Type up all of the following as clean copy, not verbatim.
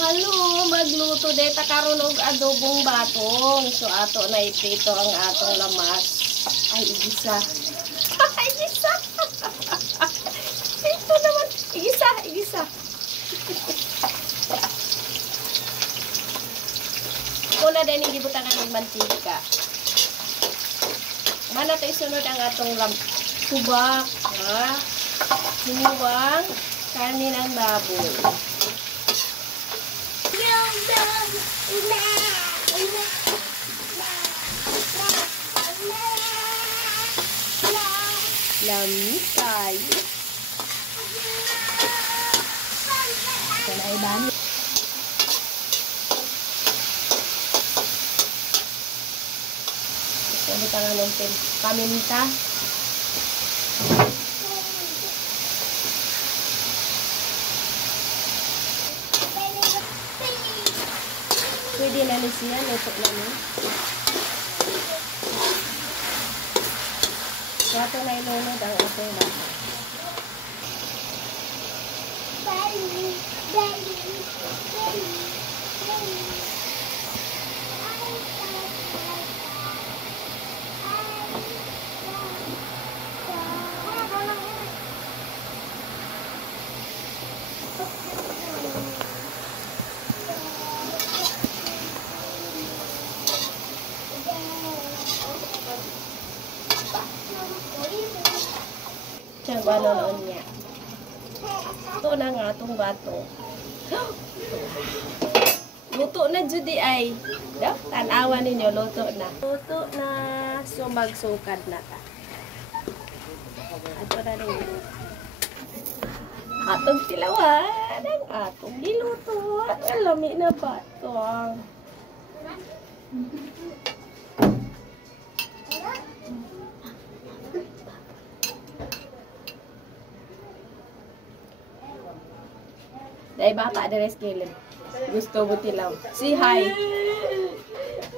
Halo, magluto deta karon og adobong batong. So ato na iprito ang atong lamas. Ay, igisa. Ay, igisa. Ito naman. Igisa. Una din igibutangan ng mantika. Mana to isunod ang atong subak, ha? Sinuwang karne ng baboy. Lami tayo. Ito na iban. Ito ka nga ng paminta. Pwede na siya, luto na niya. Wato na ilunod ang atong bata. Siyang banoon niya. Ito na nga itong bato. Luto na Judy ay. Tanawa ninyo, luto na. Luto na. So magsukad na ta. Ato na rin. Atong tilawan. Ang atong niluto. Ang lami na bato. Dahil bata na reskilin. Gusto mo tilaw. Si hi.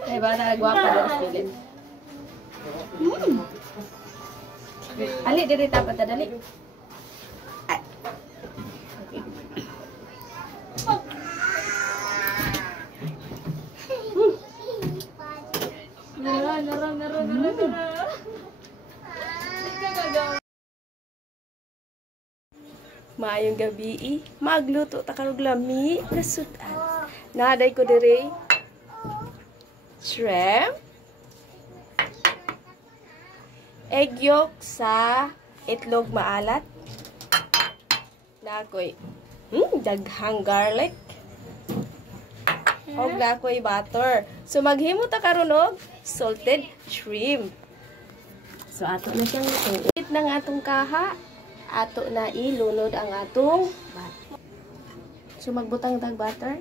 Dahil bata na guwapa na reskilin. Ali, diri tapat na dali. Nara. Maayong gabi, magluto ta karog lami nasudan. Naday ko dire shrimp, egg yolk sa itlog maalat, nakoy daghang garlic, og nakoy butter. So maghimo ta karon og salted shrimp. So ato na siyang lutuin ng atong kaha. Ato na ilunod ang atong butter. So magbutang tag butter.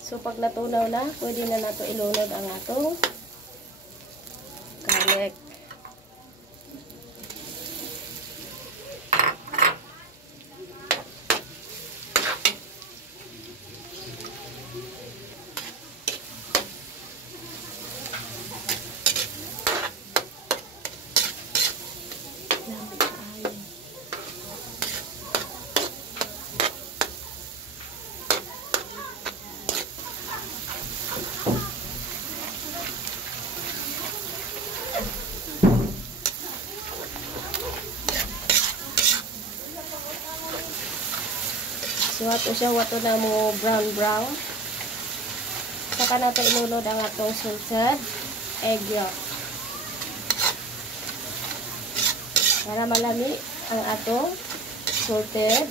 So pag natunaw na, pwede na nato ilunod ang atong garlic. So, wato na mo brown. Saka natin ilunod ang atong salted egg yolk. Para malami ang atong salted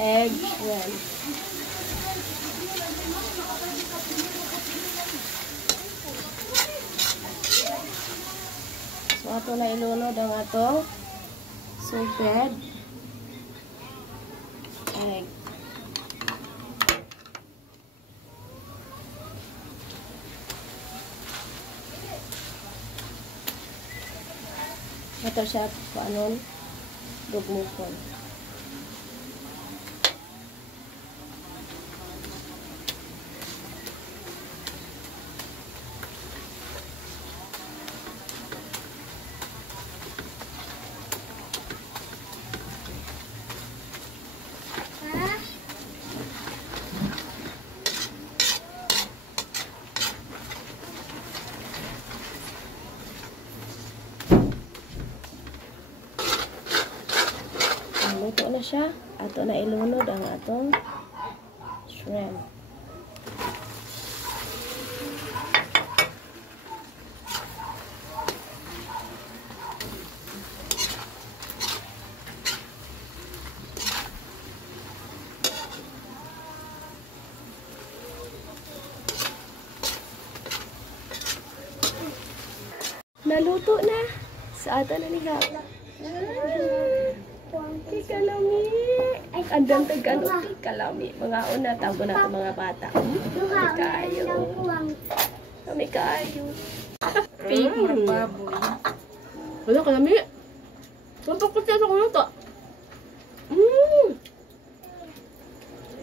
egg yolk. So, ato na ilunod ang atong salted egg. Ito siya paano dugmukon. siya. Ato na ilunod ang atong shrimp. Naluto na. Sa ato na niya. Kalami. Ay, andang tagano. Kalami. Mga una, tabo na ito mga bata. Kami kayo. Kami kayo. Fake na baboy. Wala, kalami. Tutok ko siya sa kuluto.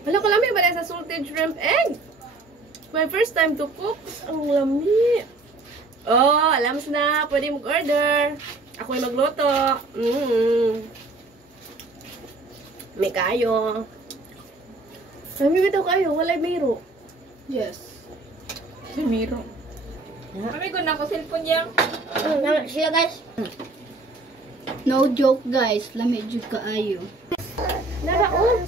Wala, kalami. Bala sa salted shrimp egg. My first time to cook. Ang lami. Oh, alam na. Pwede mag-order. Ako ay magluto. May kayo. Sabi bitaw kayo, walay mayro. Yes. Si Miro. Kami ko na ako cellphone niya. Siya guys. No joke guys, lamig jud kaayo. Naraon.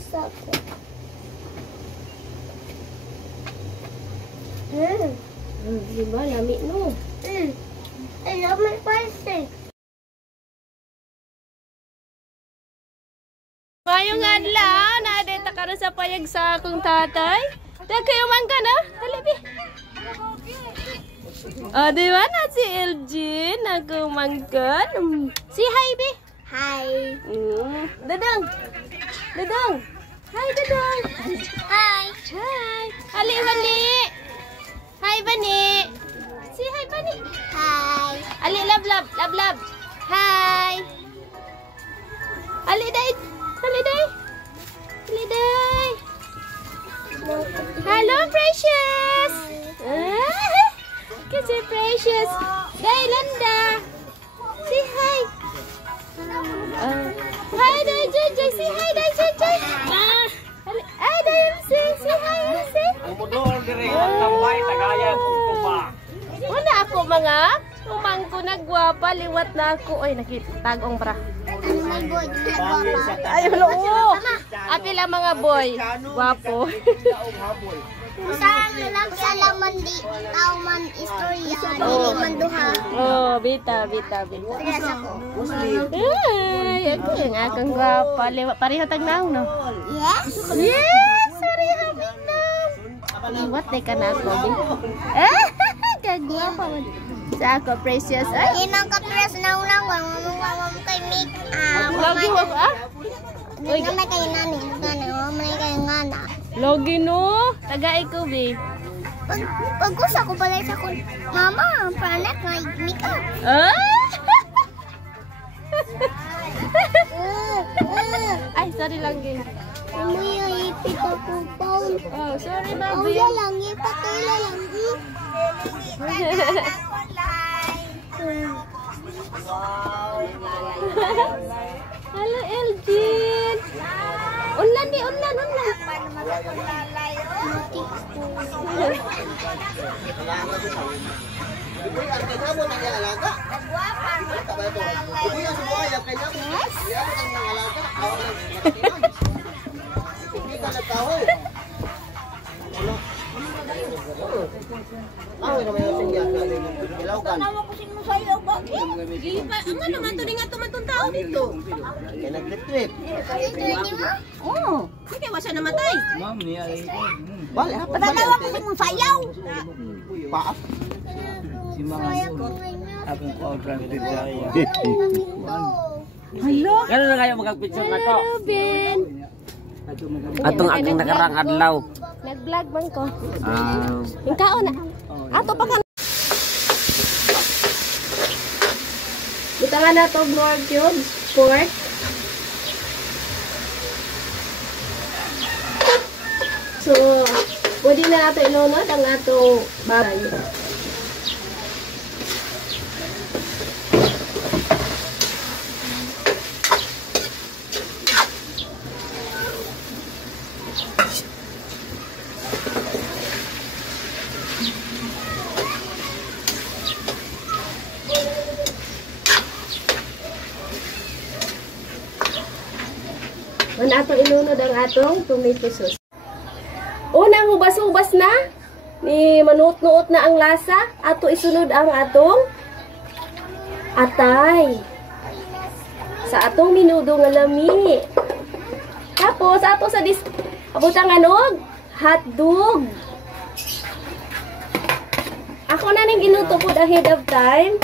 Diba, lami no? I love my spicy. Mayong adlaw, na-adeta karon sa payag sa akong tatay. Kayo man ka na? Halibi. Di ba na si LG? Nagkumangkan. Si hi, be. Hi. Dadang. Dadang. Hi, Dadang. Hi. Hi. Ali, Bani. Hi, Bani. Si hi, Bani. Hi. Ali, love, love. Love, love. Hi. Ali, day. Ali, day. Ali, day. Hello, Precious. Kasi Precious. Day, Landa. Say hi. Hi, day, JJ. Say hi, day, JJ. Day, MC. Say hi, MC. Wala ako mga tumangko na gwapa, liwat na ako. Ay, nakitagong bra. My boy, nagwapa. Ay, oo. Apil ang mga boy. Gwapo. Usang lang sa laman di tao man istorya, dili man duha. Oh, bita, bita, bita. Yes ako. Ay, ako yung akong gwapa. Pareho tagnaw, no? Yes? Yes! Sorry, habig na. Liwat na ka na ako, bi. Kagwapa man. Sa ako, Precious. Ay, Inang kapres na unang wang kay make up. lagi mo ako, ah? Uy, gamay kay nani, nani, may kay ngana. Logi, no? Tagay ko, bi. Pag kusa ko pala sa kun, mama, panak nga make up. Ay, sorry lang, gin. Amoy ipit ako paul. Oh, sorry, Oh, baby. lang, ipatula lang. Hello, Elgin. Unlan di, unlan. Ang naman to nga tumantong tao dito. Oh, hindi wasa namatay. Patatawa ko sa mong sayaw. Akong ko-order din tayo. Hello. Gano'n na kayo magpicture na to? Hello, Ben. Atong akong nakarang adlaw. Nag-vlog man ko. Yung kaon na. Ato pa ka. Butangan na to more cubes. Pork. So, pwede na natin ilunod ang atong baboy. Ang atong ilunod ang atong tomato sauce. Unang hubas-hubas na. Ni manuot-nuot na ang lasa. Ato isunod ang atong atay. Sa atong minudo nga lami. Tapos, ato sa abutang anog, hotdog. Ako na ning ginuto po ahead of time.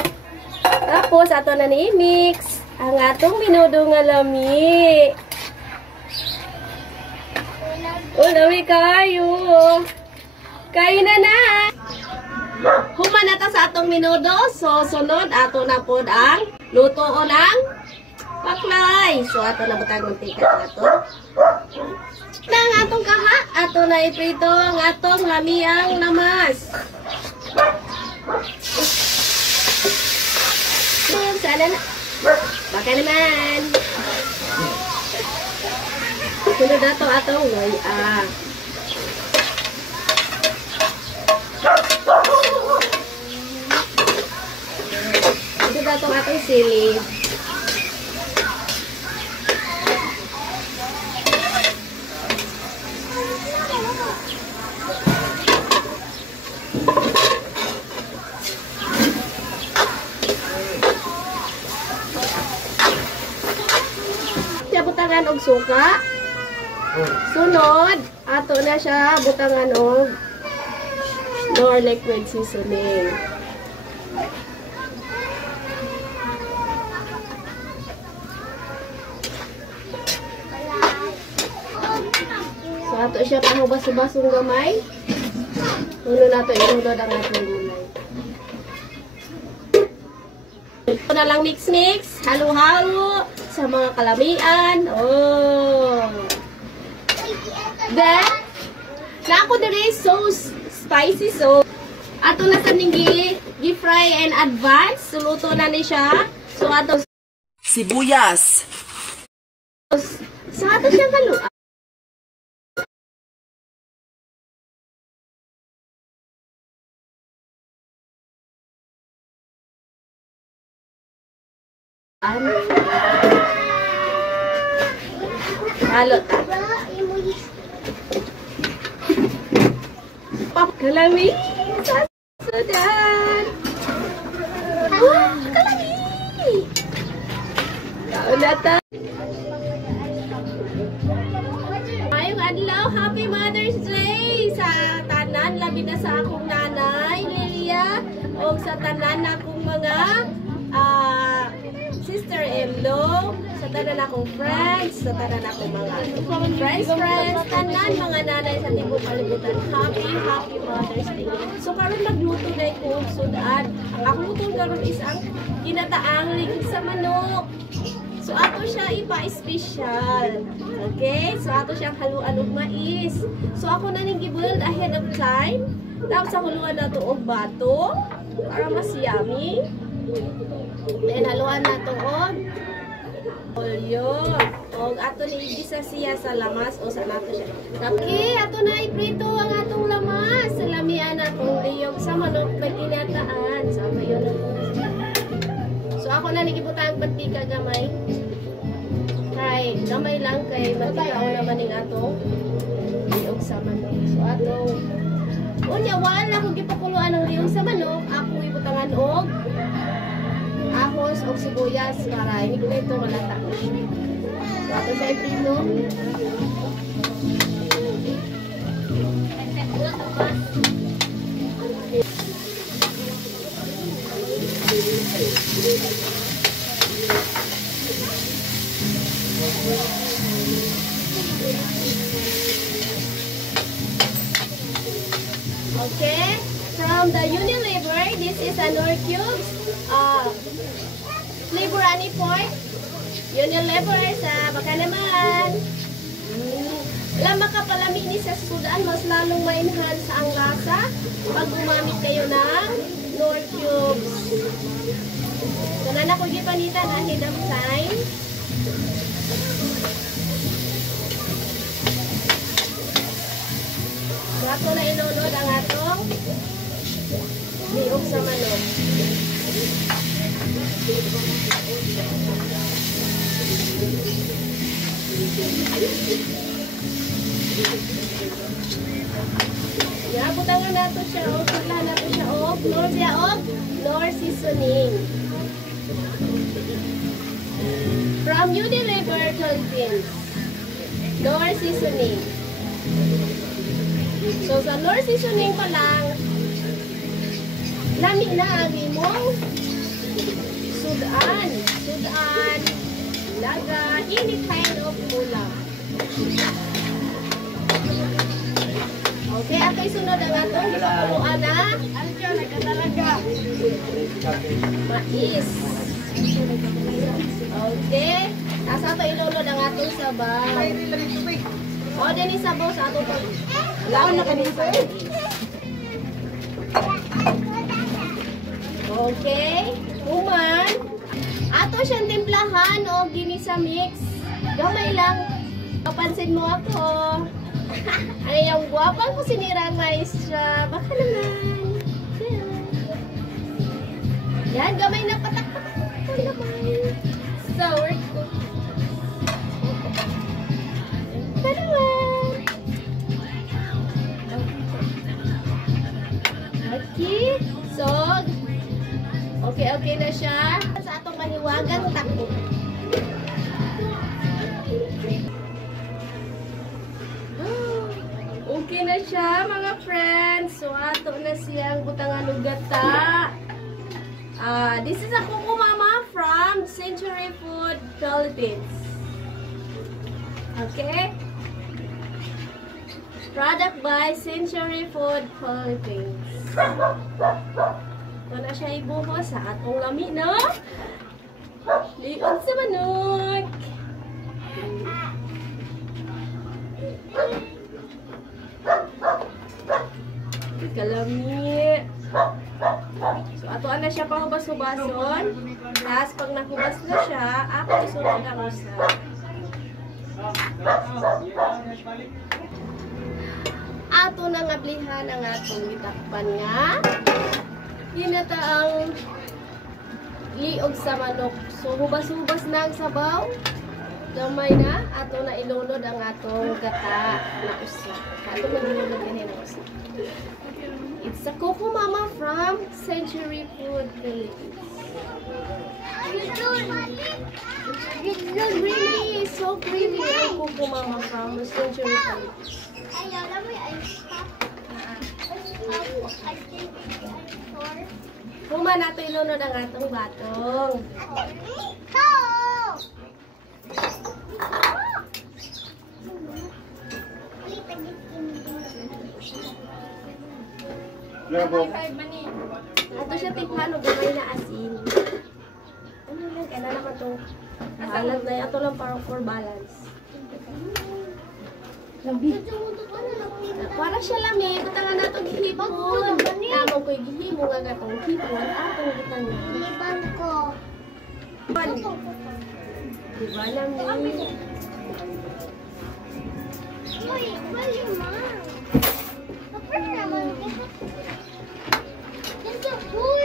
Tapos, ato na ni mix ang atong minudo nga lami. Lami kayo. Kayo na. Human na ta sa atong minudo. So, sunod, ato na po ang lutoon ng paklay. So, ato na butang mantika na to. Na ang atong kaha, ato na iprito ang atong lamiang lamas. Sana na. Baka naman. Sunod na to atong loya. Sunod na to atong sili. Butangan og suka. Sunod, ato na siya butangan og nor liquid seasoning. So ato siya pahubas-hubasong gamay. Uno nato ilunod ang atong gulay. Ito na lang mix-mix, halo-halo sa mga kalamian. Oh. Then, na ako diri sauce, spicy sauce. Ato na sa ninggi, gi-fry and advance. Suluto na ni siya. So, ato sibuyas. So, ato siyang haluan. Halo ta. Pop kalami. Sasudan. Kalami. Kaon na ta. Ngayong adlaw, Happy Mother's Day sa tanan, labi na sa akong nanay, Lilia, o sa tanan na akong mga sister-in-law, sa tanan akong friends, sa tanan akong mga friends, tanan mga nanay sa tibok kalibutan. Happy Mother's Day. So karon magluto na ko sudan. Ang akong luto karon is ang ginataang ligid sa manok. So ato siya ipa-special. Okay? So ato siyang haluan og mais. So ako na ning gibuild ahead of time. Tapos sa huluan nato og bato para mas yummy. Then haluan nato og olyo. Og ato ni igisa siya sa lamas o sa nato siya. Okay, ato na iprito ang atong lamas. Salamian atong liyog sa manok na ginataan. So ayo na po. So ako na nagibutang mantika gamay. Kay gamay lang kay matikaw naman ning atong liyog sa manok. So atong unya wala ko gipakuluan ang liyog sa manok. Ako ibutangan og ahos o sibuyas para hindi ko ito malata. So ato siya iprito. Okay, from the Unilever, this is a Knorr Cubes. Flavor ani pork. Unilever sa baka naman. Alam makapalami ni sa sudan, mas lalong ma-enhance ang lasa pag gumamit kayo ng Knorr Cubes. So na ko gipanitan ahead of time. So ato na inunod ang atong liog sa manok. Ya, butangan nato siya o. Sudlan nato siya o. Floor siya o. Floor seasoning. From Unilever Philippines. Floor seasoning. So, sa floor seasoning pa lang, lami na ang imong sudan. Sudan. Laga. Any kind of ulam. Okay, ako'y sunod ang atong ipapuluan na mais. Okay. Asa ito ilulod ang atong sabaw. O, din isabaw sa atong pag... Laon na kanil sa mais. Okay. Human. Ato siyang timplahan o ginisa mix. Gamay lang. Kapansin mo ako. Ano yung guwapang ko sinirang maestra. Baka naman. Yan, gamay na patak-patak ko naman. Sour ko. Baka naman. Okay. So, okay na siya. Sa atong mahiwagang takbo. Okay na siya, mga friends. So, ato na siyang butangan ng gata. This is a Kuko Mama from Century Food Philippines. Okay? Product by Century Food Philippines. Ito na siya ibuhos sa atong lami, no? Liod sa manok. Kalami. So, atoan na siya pahubas-hubason. Tapos, pag nahubas na siya, ako isunod ang usa. Ato na nga blihan ang atong itakpan nga. Hinata ang liog sa manok. So, hubas-hubas na ang sabaw. Gamay na. Ato na ilunod ang atong gata na usa. Ato na ilunod yan ang usa. It's a Kuko Mama from Century Food Philippines. It's really so creamy ang Kuko Mama from Century Philippines. Human nato ilunod ang atong batong. Ato siya tikman o gamay na asin. Ano lang, kailan naman ito. Balance na ito lang para for balance. Para siya lami, butangan na itong hipon. Namang ko'y gihimo nga gatong hipon. Atong butangan. Liban ko. Diba lami? Uy, wali ma. Kapag naman.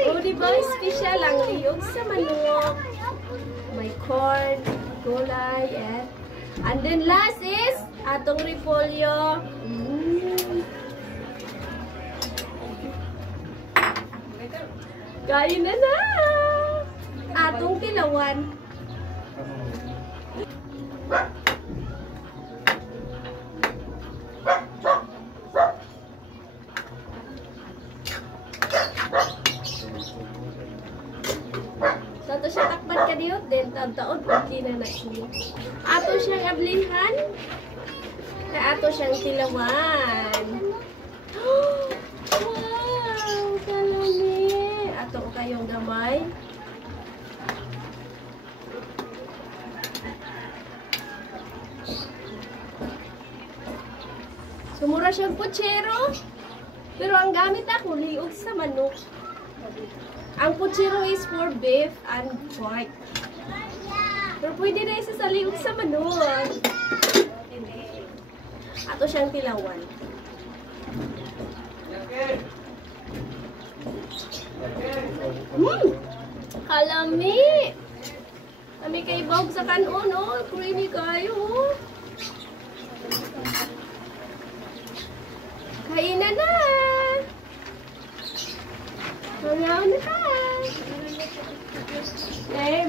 O, diba? Special ang liyog sa manok. May corn, gulay, and then last is atong repolyo. Kain na na! Atong tilawan. Ato siya takpan ka diyo, then taon-taon pagki na siya. Ato siyang ablihan, na ato siyang tilawan. Wow! Kalami! Ato kayong gamay. Sumura siyang putsero, pero ang gamit ako, liog sa manok. Ang putsero is for beef and pork. Pero pwede na isa sa liog sa manok. Ato siyang tilawan. Kalami! Kami kay Bog sa kanon, oh. Creamy kayo, oh. Kainan na. Mga una ta.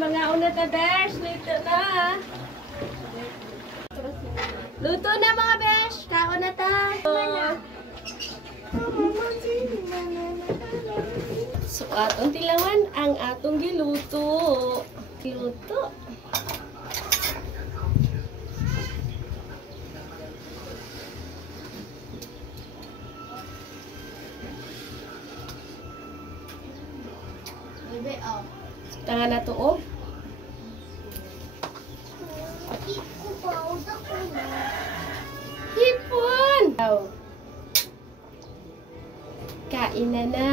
Mga una ta, besh. Luto na. Luto na, mga besh. Kaon na ta. So, atong tilawan ang atong giluto. Giluto. Tangan na to, oh. Hipon! Kain na na.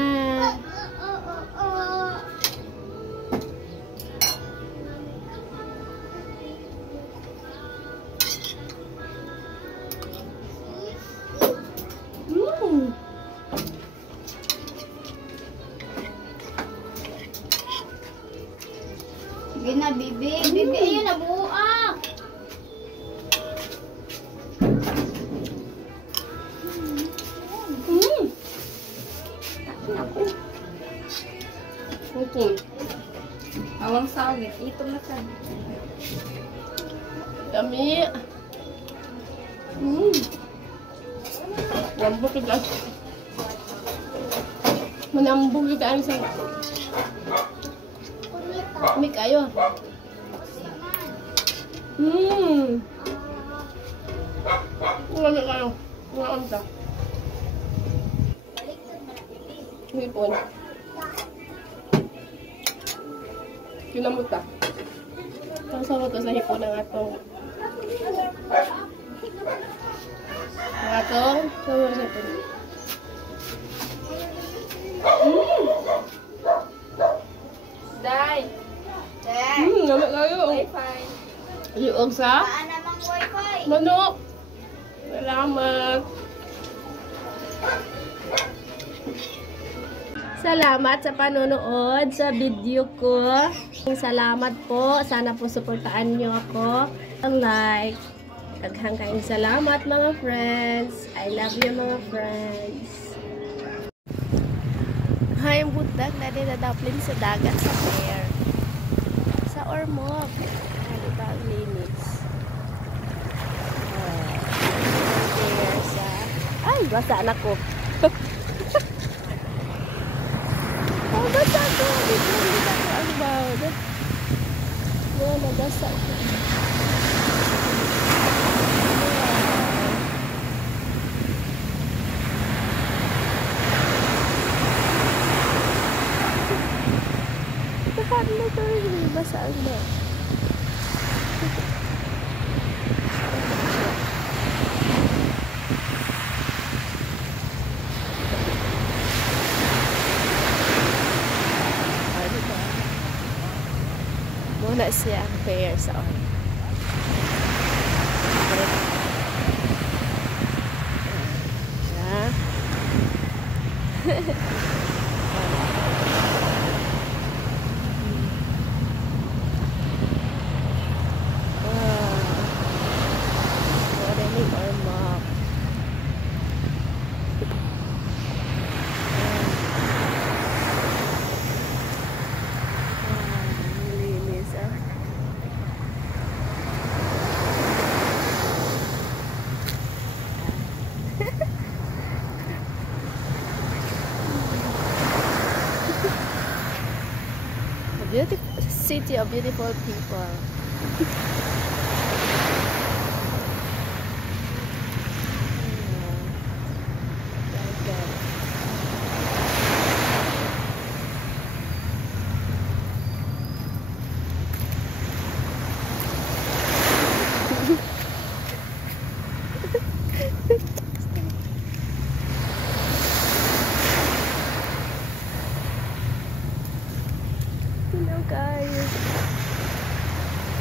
Sige na, bibi. Bibi, ayun, nabuak. Okay. Awang sawit. Ito na sa. Dami. Lambok kita. Manambog kita ang isang. Kami kayo. Kami kayo. Ngaon ta. Hipon. Kinamot ta. Kasama to sa hipon ng atong. Ang atong. Kasama sa hipon. Day. Naman kayo. Wi-Fi. Iog sa Paan namang wifi? manok. Salamat. Salamat sa panonood sa video ko. Salamat po. Sana po suportaan nyo ako. Ang like. Daghang kaing salamat mga friends. I love you mga friends. Hay budak na din nadaplin sa dagat sa fair. Sa Ormoc. Diba ang linis? Fair sa... Ay! Basa anak ko. Oh, basa ko! Dito ko ang bawd. Yan, nagasa ko. Paano na ito? Hindi basa ang bawd. Muna siya ang fair sa oil. Modeling or mop. Linis ah. A beautiful city of beautiful people. Tinaw kayo.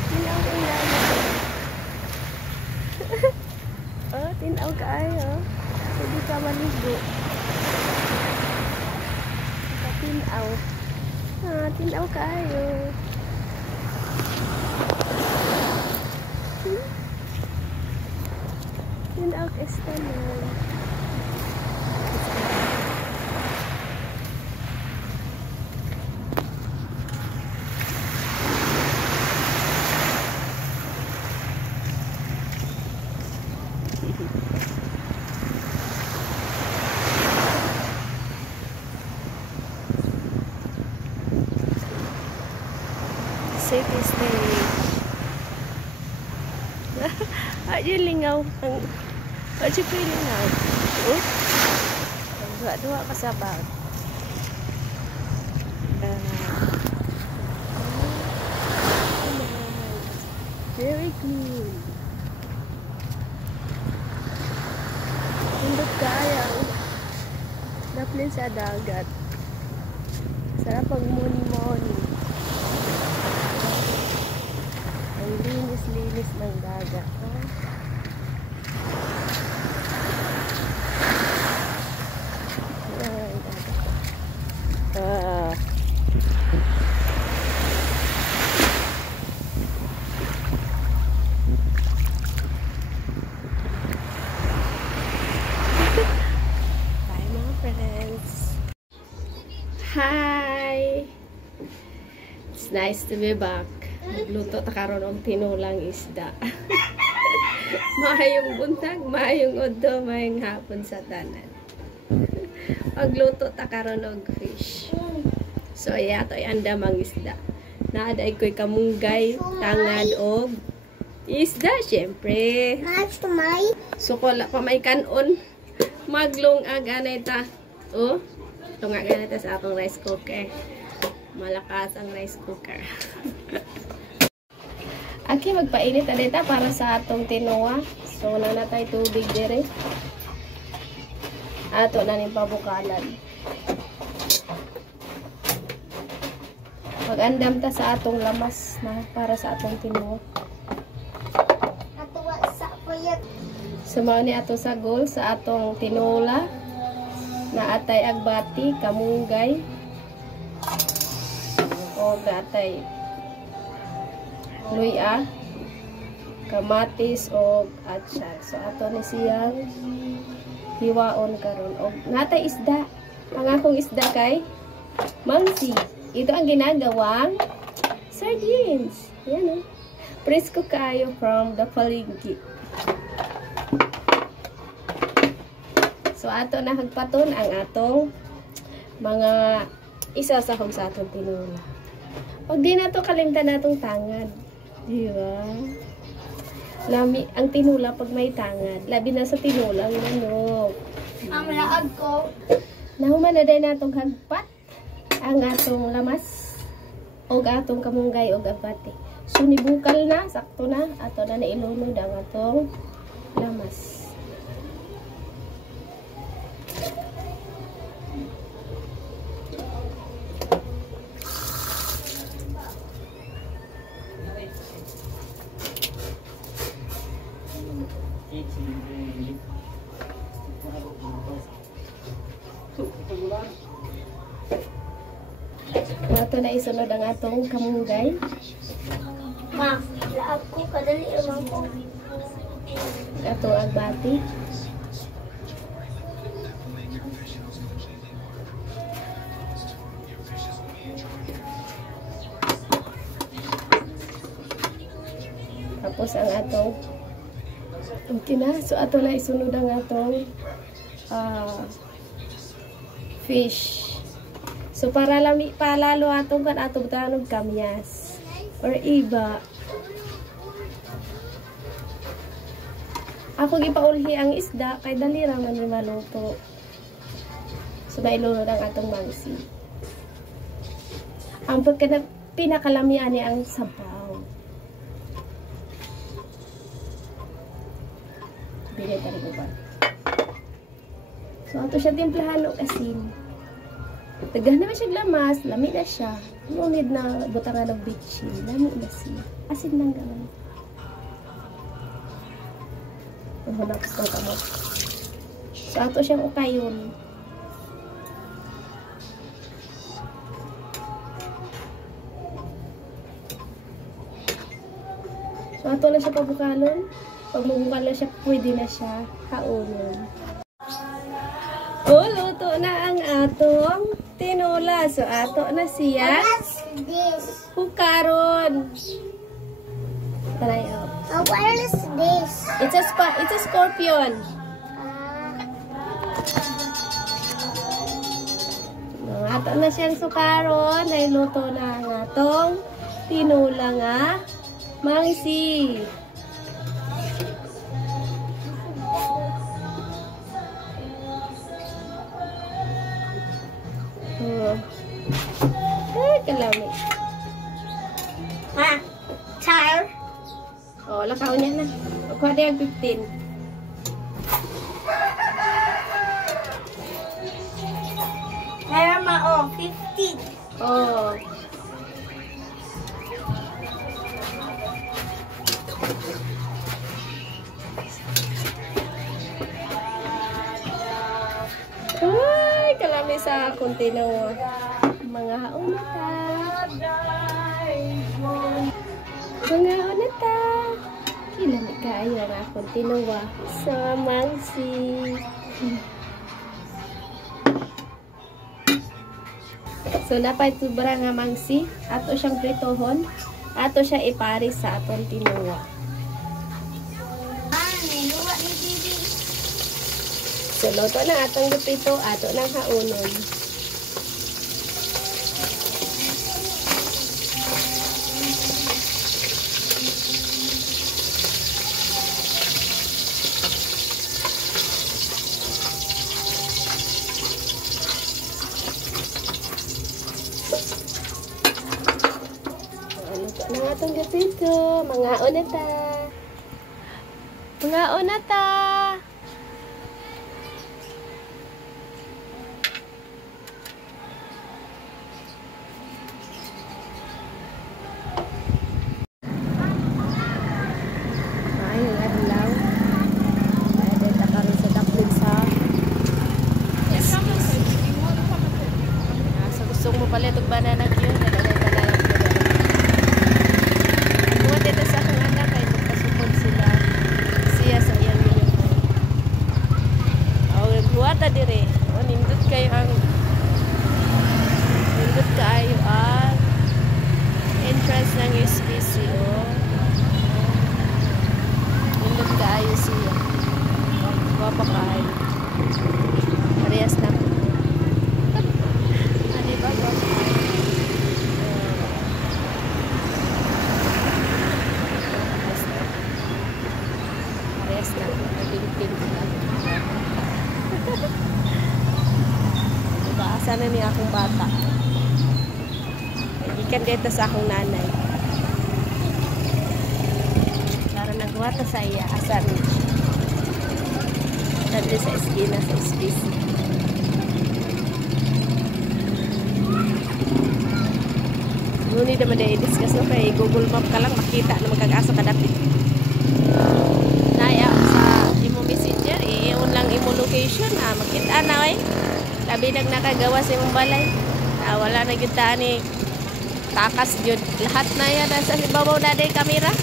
Tinaw kayo. Oh, tinaw kayo. Hindi ka maligo. Tinaw. Ah, tinaw kayo. Yun ang estanon. City stage. Aja lingaw ang aja pa lingaw. Oh. Dua kasabag. Very good. Indot kaya daplin sa dagat. Sarap pag muni-muni. Ang linis-linis ng dagat. Bye mga friends. Hi! It's nice to be back. Magluto ta karon og tinulang isda. Maayong buntag, maayong udto, maayong hapon sa tanan. Magluto ta karon og fish. So iya to andam ang isda. Naaday ko'y kamunggay, tangad og isda syempre. Sukola pa may kanon. Maglungag anay ta. Oh, lungag anay ta sa atong rice cooker. Malakas ang rice cooker. Aki magpainit adita para sa atong tinuwa. So na natay tubig dire. Ato na ning pabukalan. Mag-andam ta sa atong lamas na para sa atong tinuwa. Atuwa sa puyat. Sumaw ni ato sa goal sa atong tinola na atay agbati, kamunggay o gatay luya, kamatis o atsyar. So ato ni siyang hiwaon karon og natay isda. Pangakong isda kay mangsi. Ito ang ginagawang sardines. Yan o. Presko kayo from the palengke. So ato na hagpaton ang atong mga isasahog sa atong tinula. Pag di na to kalimtan natong tangad. Diba? Lami ang tinula pag may tangad. Labi na sa tinula ang manok. Ang laag ko. Nahuman na din natong hagpat ang atong lamas o atong kamunggay o abati. So nibukal na, sakto na. Ato na nailunod ang atong lamas. Ato na isunod ang atong kamunggay. Ma, laag ko. Kadali naman ko. Ato ang bati. Tapos ang atong okay na. So ato na isunod ang atong fish. So para palalo atong kan atong tanog kamyas or iba. Ako gipaulhi ang isda kay dali ra man ni maluto. So nailunod ang atong mangsi. Ang pinakalami ani ang sabaw. Binita rin ba? So ato siya timplahan og asin. Tagah naman siya lamas, lami na siya. Ngunit na butangan ng bitchin, lami na siya. Asin lang gano'n. Mahulap sa kamot. So ato siyang ukayon. So, ato na siya pabukanon. Pag mabukan na siya, pwede na siya haunon. Luto na ang atong tinola. So, ato na siya. What's this? Hukaron. Try out. What is this? It's a scorpion. Ato na siyang sukaron. Ay luto na ang atong tinola nga mangsi. Ay, kalami. Ha? Child? O, lakaw niya na. Kuha na yung 15. Kaya ma, 50. Oh. Ay, kalami sa kontino. Mga haunata. Mga haunata. Kilami kayo nga kontino sa mangsi. So, napay tubra nga mangsi. Ato siyang pritohon. Ato siya iparis sa atong tinuwa. Niluwa ni Bibi. So, luto na atong gupito. Ato nang haunon. Luto na atong gupito. Mga onata. Mga onata. Ayun, adlaw. Ada takaron sa daplin sa SPC. Sa gusto mo pala itong banana yun. Nalagay banana yun. Buwan dito sa akong anak ay magpasupod sila. Siya sa iyang uniform. Buwata dire. Nindot kayo ang entrance ng SPC. Nindot kayo siya. Guwapa kayo. Parehas na. Diba guwapa kayo? Parehas na. Pag-pink na. Diba? Asa na niya akong bata. Ikan dito sa akong nanay. Para nagwata sa iya. Asa rin siya. Dali sa eskina sa SPC. Ngunit naman na i-discuss no kay Google Map ka lang makita na magkag-aso ka dapit. Naya sa imo messenger, i-on lang imo location, makita na eh. Labi nang nakagawa sa imong balay. Wala na gyud ta ni takas gyud. Lahat na yan sa ibabaw na day kamera.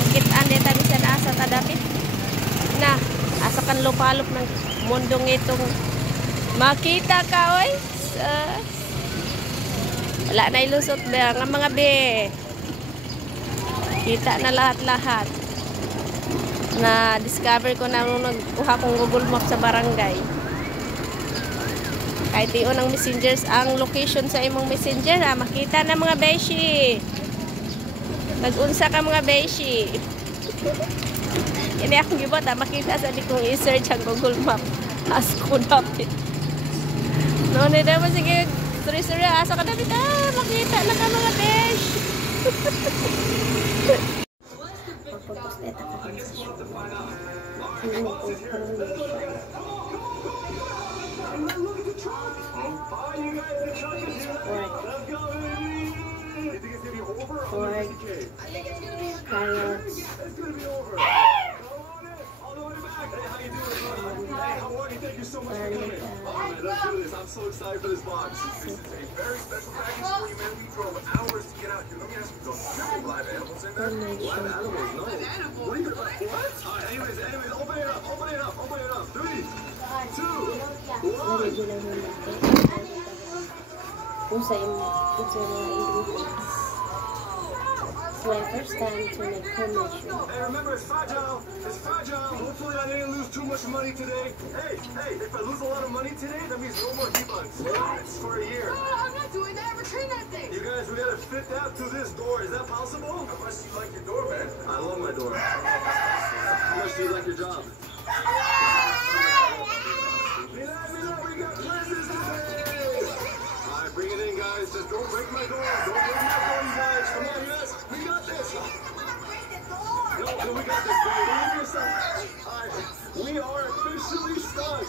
Makita na ta bisan asa ta dapit. Na, asa kan lupalop ng mundong itong makita ka oy. Wala na ilusot ba nga mga be. Kita na lahat-lahat. Na discover ko na nung nagkuha kong Google Map sa barangay. Kahit iyon ang messengers, ang location sa imong messenger, makita na mga beshi. Nag-unsa ka mga beshi. Ini akong gibot, makita sa di kong i-search ang Google Map. Asko dapit. Noon na naman sige, sorry, asa ka dapit, makita na ka mga beshi. Pagpapos na ito ka sa show. Hindi mo kung pork, carrots, so excited for this box. This is a very special package for you, man. We drove hours to get out here. Let me ask you, don't you have any live animals in there? Live animals? No. What are you what? All right, anyways, open it up. 3, 2, 1. Kung sa mga ingredients. It's my first time to make homemade shrimp. Hey, remember, it's fragile. Hopefully I didn't lose too much money today. Hey, if I lose a lot of money today, that means no more debugs. It's for a year. I'm not doing that. Return that thing. You guys, we gotta fit that through this door. Is that possible? How much do you like your door, man? I love my door. How much do you like your job? Mira, we got presents today. All right, bring it in, guys. Just don't break my door. Don't break my door, you guys. Come on, yes. We got this. No, we got this, baby. Believe yourself. All right, we are officially stuck.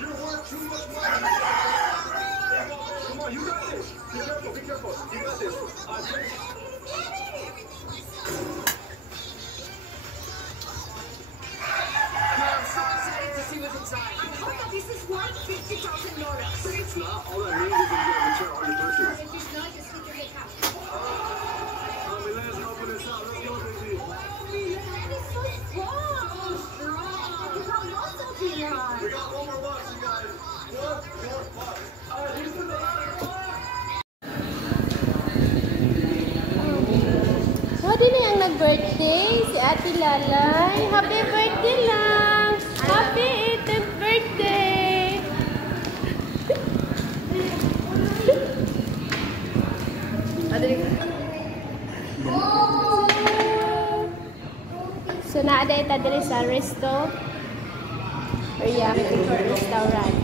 You're worth too much money. Come on, you got this. Be careful. You got this. This is worth $50,000. It's not. All that means is that you gotta return all your purchases. If it's not, just take your account. Let's open this up. Let's go, baby. That is so strong. You got muscles in your arm. We got one more box, you guys. One more box. All right, here's the last box. So, din ang nag-birthday, si Ate Lalay. Happy birthday lang! Happy 18th birthday! So, naada ita diri sa resto or restaurant.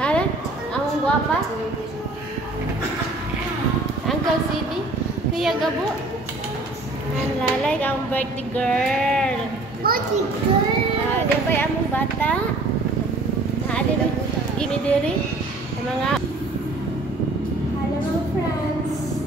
Ano? Ang guwapa? Uncle CD? Kuya Gabo? Ang lalay ang birthday girl. Birthday girl. Di ba yung among bata? Naada ba? Imidiri? Ang mga... Hello mga friends.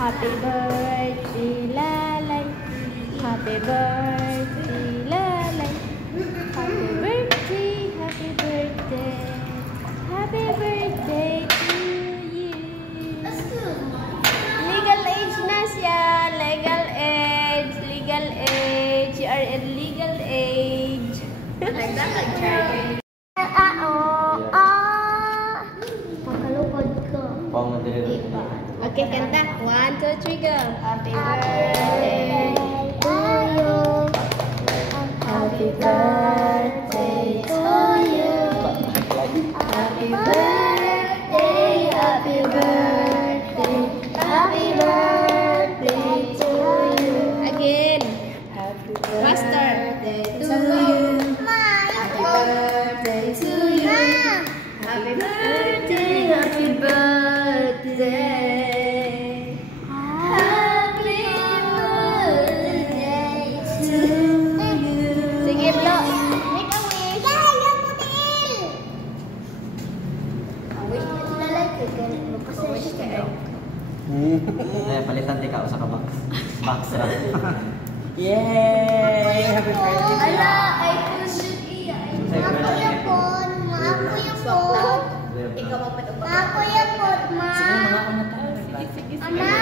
Happy birthday, Lalay. Happy birthday, Lalay. Happy birthday, happy birthday. Happy birthday to you. Legal age na siya. Legal age. Legal age. You are in legal age. Makalukod ko. Okay, kanta. 1, 2, 3, go. Happy birthday to you. Happy birthday to you. Happy birthday, happy birthday, happy birthday to you. Again. Happy birthday to you. Happy birthday to you. Happy birthday, happy birthday. Happy birthday to you. Sige, Blo. Make a wish. Yeah, yung putil. Wish mo lalay ka ganit mo kasi siya. Palitan di ka sa box. Box ra. Yay! Happy birthday. Ala, ay puso iya. Ako yung phone. Ako yung phone. Ikaw magpatupag. Ako yung phone, ma. Sige, mga ano tayo. Ama.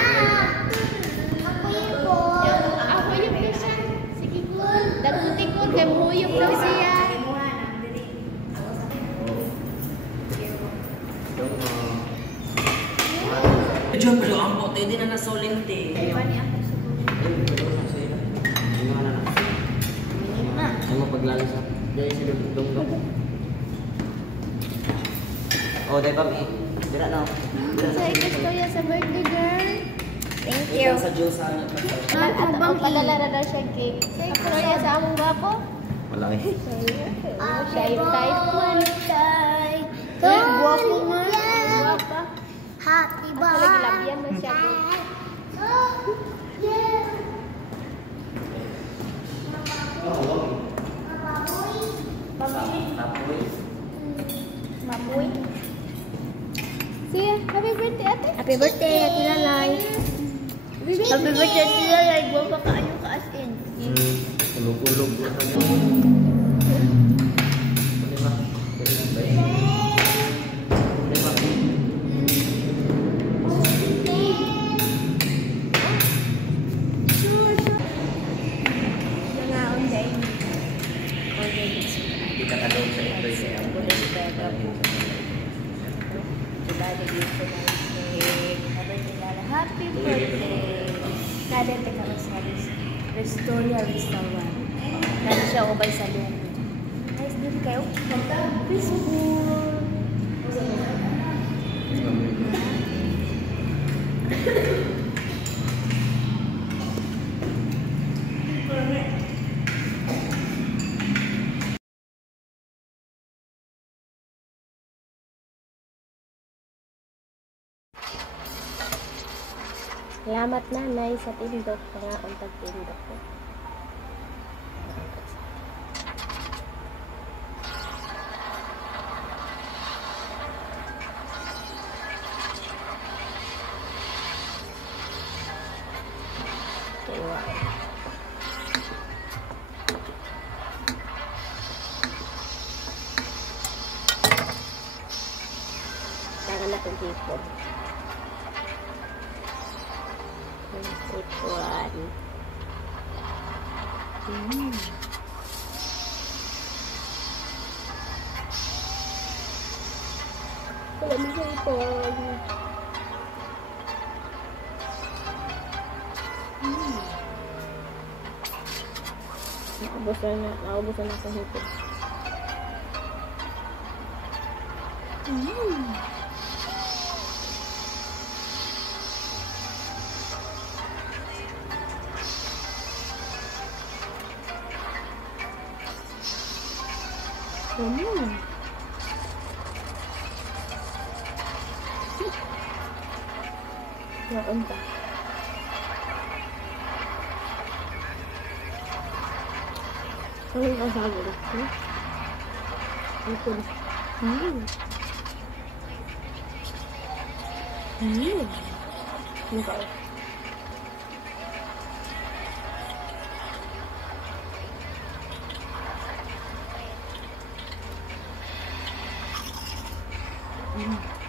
Ako yung phone. Ako yung puso. Sige po. Dagputikod kay muhuyok daw siya. Diyan pero ang bote din na nasoling te. Ano paglalasap? Dahil sila dong-dong. Oh, dahil pa mi. Dira na. Sa istorya sa birthday girl. Thank you. Sa Diyos sa ano. Ako padala na daw siya cake. Sa istorya sa among gwapo. Wala eh. Siya yung type 1. Gwapo nga. Gwapa. Happy Ako lagi labihan man siya. Tapoy. Mamoy. Sige, happy birthday ate. Happy birthday, Ate Lalay. Happy birthday, Ate Lalay. Guwapa ka ano ka as in. Ulog-ulog. Nangaon dahil. Hindi ka tadaw sa ito siya. Happy birthday! Nadente ka sa Restoria Restaurant. Nadi siya ubay sa lumo. Nice din kayo. Peaceful. Salamat nanay sa tindok, pangaon tag tindok ko. Tangan na itong hipon. Hipon. Wala mo sa hipon. Naubusan na sa hipon. Naon pa. Ano ang sabi ko? Ito. Mukha.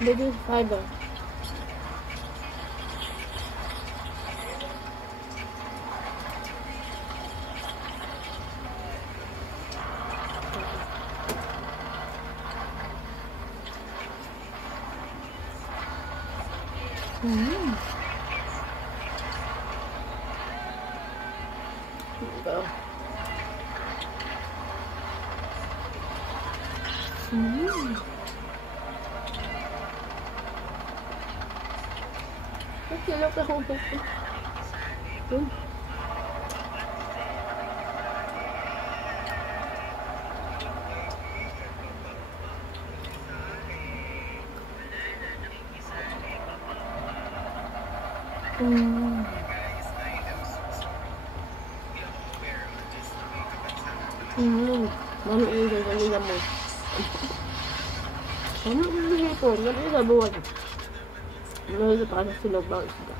Baby fiber. Look at how Mami ini kali kamu. Kamu ini pun, nanti saya buat. Lalu panas silog bawah sudah.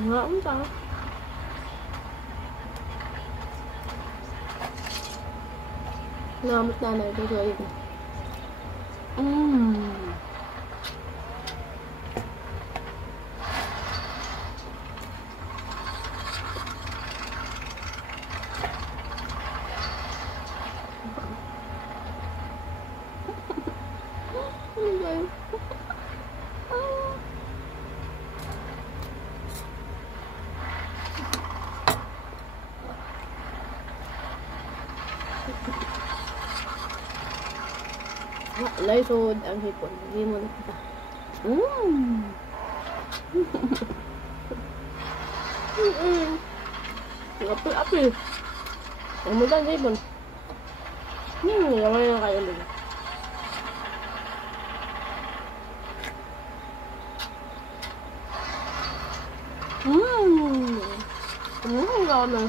Enggak entah. Ngamut nanay itu itu. Laysod ang hipon. Hindi mo na kita. Apil. Ang muda ang hipon. Yaman na kayo din. Gana.